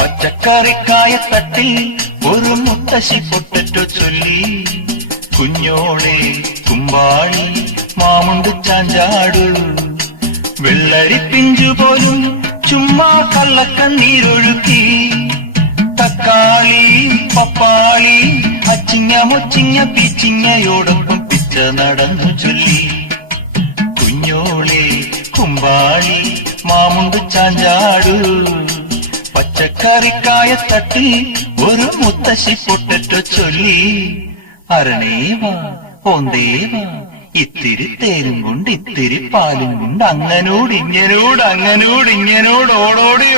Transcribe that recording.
പച്ചക്കറിക്കായത്തട്ടിൽ ഒരു മുത്തശ്ശി പൊട്ടറ്റോ ചൊല്ലി, കുഞ്ഞോളെ കുമ്പാളി മാമുണ്ട് ചാഞ്ചാടു, വെള്ളരി പിഞ്ചുപോലും ചുമ്മാ കള്ളക്കണ്ണീരൊഴുക്കി, തക്കാളി പപ്പാളി അച്ചിങ്ങ മൊച്ചിങ്ങ പീച്ചിങ്ങയോടൊപ്പം പിച്ച നടന്നു ചൊല്ലി, കുഞ്ഞോളെ കുമ്പാളി മാമുണ്ട് ചാഞ്ചാടു, പച്ചക്കറിക്കായത്തട്ടിൽ ഒരു മുത്തശ്ശി പൊട്ടറ്റോ ചൊല്ലി. അരണേവാ ഓന്തേവാ ഇത്തിരി തേരും കൊണ്ട് ഇത്തിരി പാലും കൊണ്ട് അങ്ങനോട് ഇങ്ങനോട് ഓടോടി